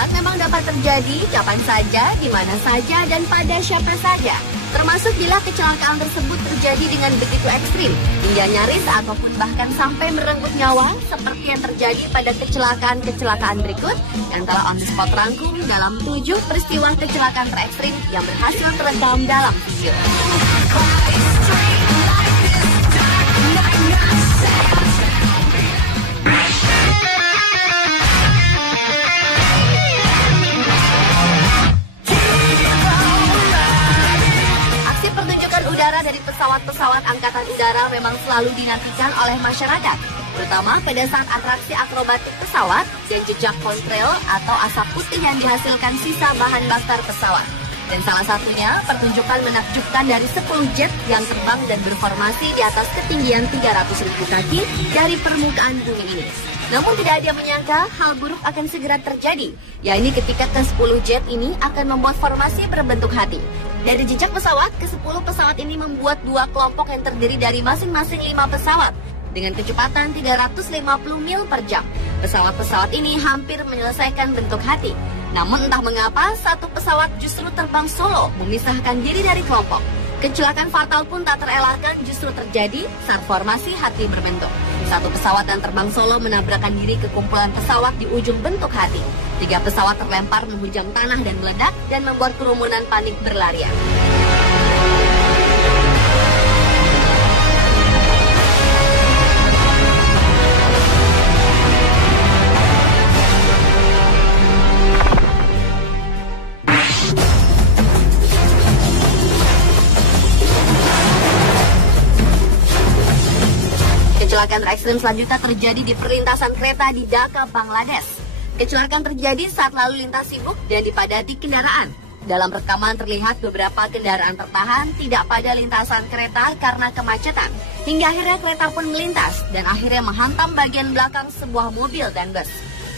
Kecelakaan memang dapat terjadi kapan saja, di mana saja, dan pada siapa saja. Termasuk bila kecelakaan tersebut terjadi dengan begitu ekstrim, hingga nyaris ataupun bahkan sampai merenggut nyawa, seperti yang terjadi pada kecelakaan-kecelakaan berikut yang telah on the spot rangkum dalam 7 peristiwa kecelakaan terekstrim yang berhasil terekam dalam video. Udara dari pesawat-pesawat angkatan udara memang selalu dinantikan oleh masyarakat, terutama pada saat atraksi akrobatik pesawat dan jejak kontrail atau asap putih yang dihasilkan sisa bahan bakar pesawat. Dan salah satunya pertunjukan menakjubkan dari 10 jet yang terbang dan berformasi di atas ketinggian 300.000 kaki dari permukaan bumi ini. Namun tidak ada yang menyangka hal buruk akan segera terjadi, yakni ketika ke-10 jet ini akan membuat formasi berbentuk hati. Dari jejak pesawat, ke-10 pesawat ini membuat 2 kelompok yang terdiri dari masing-masing 5 pesawat dengan kecepatan 350 mil per jam. Pesawat-pesawat ini hampir menyelesaikan bentuk hati. Namun entah mengapa, satu pesawat justru terbang solo, memisahkan diri dari kelompok. Kecelakaan fatal pun tak terelakkan justru terjadi saat formasi hati berbentuk. Satu pesawat yang terbang solo menabrakkan diri ke kumpulan pesawat di ujung bentuk hati. 3 pesawat terlempar menghujam tanah dan meledak dan membuat kerumunan panik berlarian. Kecelakaan terekstrim selanjutnya terjadi di perlintasan kereta di Dhaka, Bangladesh. Kecelakaan terjadi saat lalu lintas sibuk dan dipadati kendaraan. Dalam rekaman terlihat beberapa kendaraan tertahan tidak pada lintasan kereta karena kemacetan. Hingga akhirnya kereta pun melintas dan akhirnya menghantam bagian belakang sebuah mobil dan bus.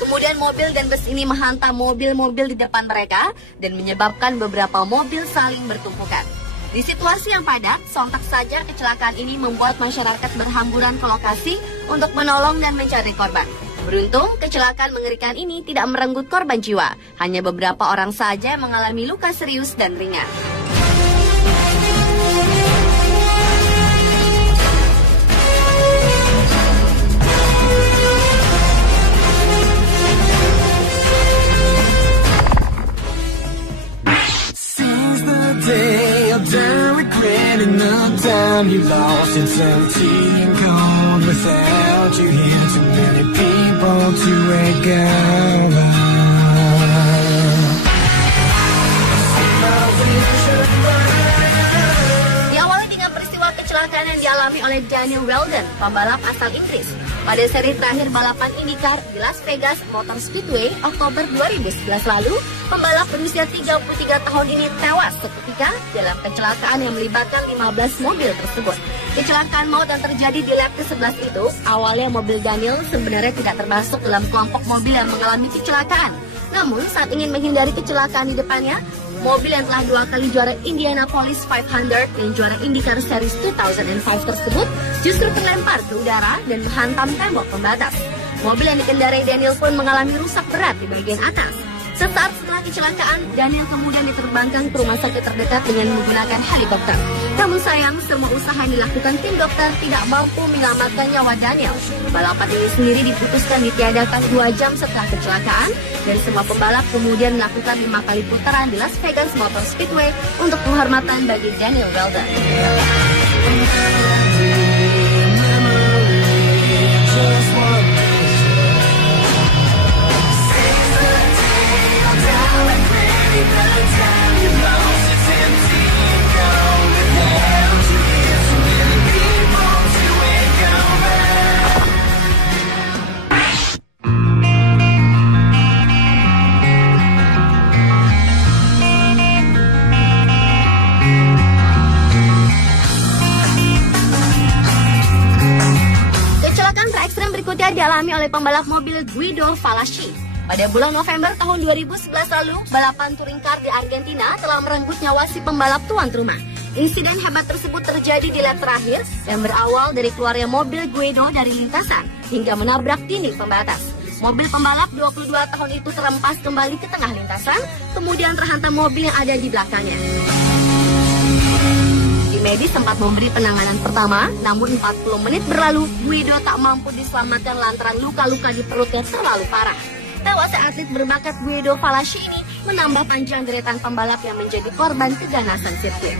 Kemudian mobil dan bus ini menghantam mobil-mobil di depan mereka dan menyebabkan beberapa mobil saling bertumpukan. Di situasi yang padat, sontak saja kecelakaan ini membuat masyarakat berhamburan ke lokasi untuk menolong dan mencari korban. Beruntung, kecelakaan mengerikan ini tidak merenggut korban jiwa. Hanya beberapa orang saja yang mengalami luka serius dan ringan. Time you lost, it's empty and cold without you here. Too many people to recover. Diawali dengan peristiwa kecelakaan yang dialami oleh Daniel Wheldon, pembalap asal Inggris. Pada seri terakhir balapan IndyCar di Las Vegas Motor Speedway Oktober 2011 lalu, pembalap berusia 33 tahun ini tewas seketika dalam kecelakaan yang melibatkan 15 mobil tersebut. Kecelakaan maut yang terjadi di lap ke-11 itu, awalnya mobil Daniel sebenarnya tidak termasuk dalam kelompok mobil yang mengalami kecelakaan. Namun saat ingin menghindari kecelakaan di depannya, mobil yang telah 2 kali juara Indianapolis 500 dan juara IndyCar Series 2005 tersebut justru terlempar ke udara dan menghantam tembok pembatas. Mobil yang dikendarai Daniel pun mengalami rusak berat di bagian atas. Sesaat setelah kecelakaan, Daniel kemudian diterbangkan ke rumah sakit terdekat dengan menggunakan helikopter. Namun sayang, semua usaha yang dilakukan tim dokter tidak mampu menyelamatkan nyawa Daniel. Balapan ini sendiri diputuskan ditiadakan 2 jam setelah kecelakaan, dan semua pembalap kemudian melakukan 5 kali putaran di Las Vegas Motor Speedway untuk penghormatan bagi Daniel Wheldon. Dialami oleh pembalap mobil Guido Falaschi. Pada bulan November tahun 2011 lalu, balapan touring car di Argentina telah merenggut nyawa si pembalap tuan rumah. Insiden hebat tersebut terjadi di lap terakhir dan berawal dari keluarnya mobil Guido dari lintasan hingga menabrak dinding pembatas. Mobil pembalap 22 tahun itu terempas kembali ke tengah lintasan, kemudian terhantam mobil yang ada di belakangnya. Tim medis sempat memberi penanganan pertama, namun 40 menit berlalu, Guido tak mampu diselamatkan lantaran luka-luka di perutnya terlalu parah. Tewasnya atlet berbakat Guido Falaschi ini menambah panjang deretan pembalap yang menjadi korban keganasan sirkuit.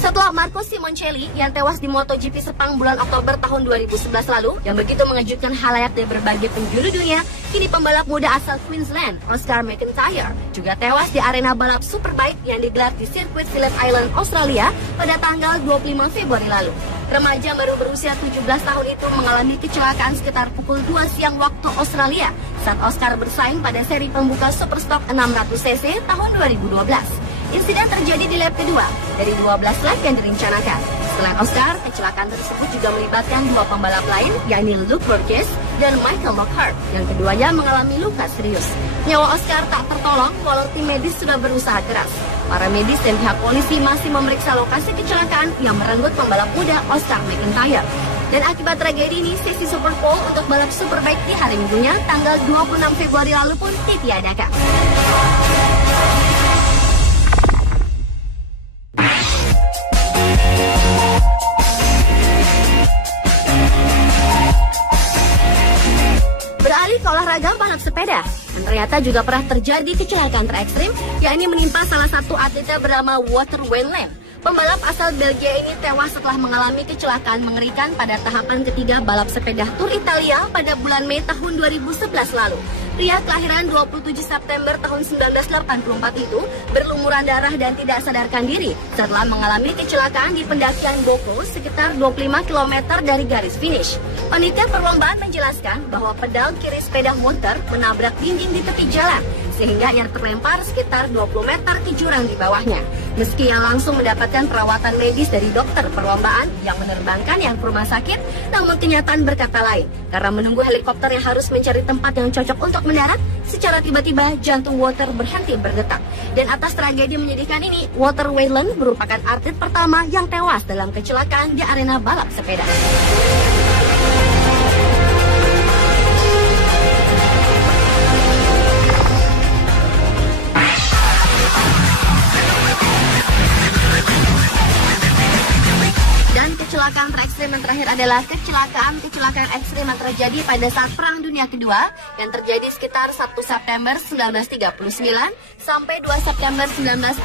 Setelah Marco Simoncelli yang tewas di MotoGP Sepang bulan Oktober tahun 2011 lalu, yang begitu mengejutkan khalayak dari berbagai penjuru dunia, kini pembalap muda asal Queensland, Oscar McIntyre, juga tewas di arena balap Superbike yang digelar di sirkuit Phillip Island, Australia pada tanggal 25 Februari lalu. Remaja baru berusia 17 tahun itu mengalami kecelakaan sekitar pukul 2 siang waktu Australia saat Oscar bersaing pada seri pembuka Superstock 600cc tahun 2012. Insiden terjadi di lap kedua dari 12 lap yang direncanakan. Selain Oscar, kecelakaan tersebut juga melibatkan dua pembalap lain, yakni Luke Burgess dan Michael Lockhart, yang keduanya mengalami luka serius. Nyawa Oscar tak tertolong walau tim medis sudah berusaha keras. Para medis dan pihak polisi masih memeriksa lokasi kecelakaan yang merenggut pembalap muda Oscar McIntyre. Dan akibat tragedi ini, sesi Super Pole untuk balap Superbike di hari Minggunya tanggal 26 Februari lalu pun ditiadakan. Beralih ke olahraga balap sepeda, dan ternyata juga pernah terjadi kecelakaan terekstrim, yakni menimpa salah satu atletnya bernama Wouter Werenland. Pembalap asal Belgia ini tewas setelah mengalami kecelakaan mengerikan pada tahapan ketiga balap sepeda Tour Italia pada bulan Mei tahun 2011 lalu. Pria kelahiran 27 September tahun 1984 itu berlumuran darah dan tidak sadarkan diri setelah mengalami kecelakaan di pendakian Boko sekitar 25 km dari garis finish. Panitia perlombaan menjelaskan bahwa pedal kiri sepeda motor menabrak dinding di tepi jalan, sehingga ia terlempar sekitar 20 meter ke jurang di bawahnya. Meski ia langsung mendapatkan perawatan medis dari dokter perlombaan yang menerbangkan yang ke rumah sakit, namun kenyataan berkata lain. Karena menunggu helikopter yang harus mencari tempat yang cocok untuk mendarat, secara tiba-tiba jantung Wouter berhenti berdetak. Dan atas tragedi menyedihkan ini, Wouter Werenland merupakan atlet pertama yang tewas dalam kecelakaan di arena balap sepeda. Dan kecelakaan terekstrim yang terakhir adalah kecelakaan ekstrim yang terjadi pada saat Perang Dunia Kedua yang terjadi sekitar 1 September 1939 sampai 2 September 1945.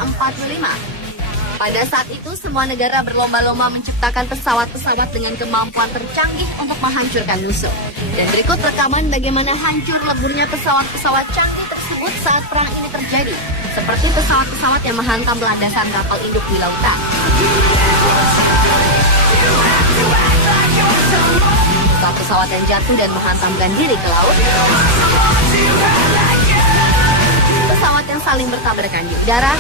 Pada saat itu, semua negara berlomba-lomba menciptakan pesawat-pesawat dengan kemampuan tercanggih untuk menghancurkan musuh. Dan berikut rekaman bagaimana hancur leburnya pesawat-pesawat canggih tersebut saat perang ini terjadi, seperti pesawat-pesawat yang menghantam landasan kapal induk di lautan. Pesawat yang jatuh dan menghantamkan diri ke laut. Pesawat yang saling bertabrakan di udara.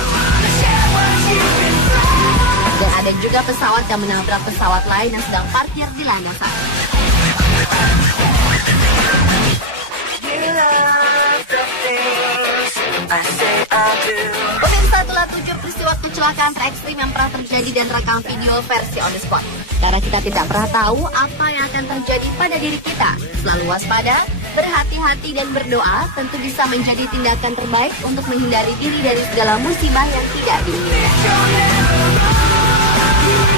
Dan ada juga pesawat yang menabrak pesawat lain yang sedang parkir di landasan. Pemirsa, itulah 7 peristiwa kecelakaan terekstrim yang pernah terjadi dan rekam video versi on the spot. Karena kita tidak pernah tahu apa yang akan terjadi pada diri kita. Selalu waspada, berhati-hati dan berdoa tentu bisa menjadi tindakan terbaik untuk menghindari diri dari segala musibah yang tidak diinginkan.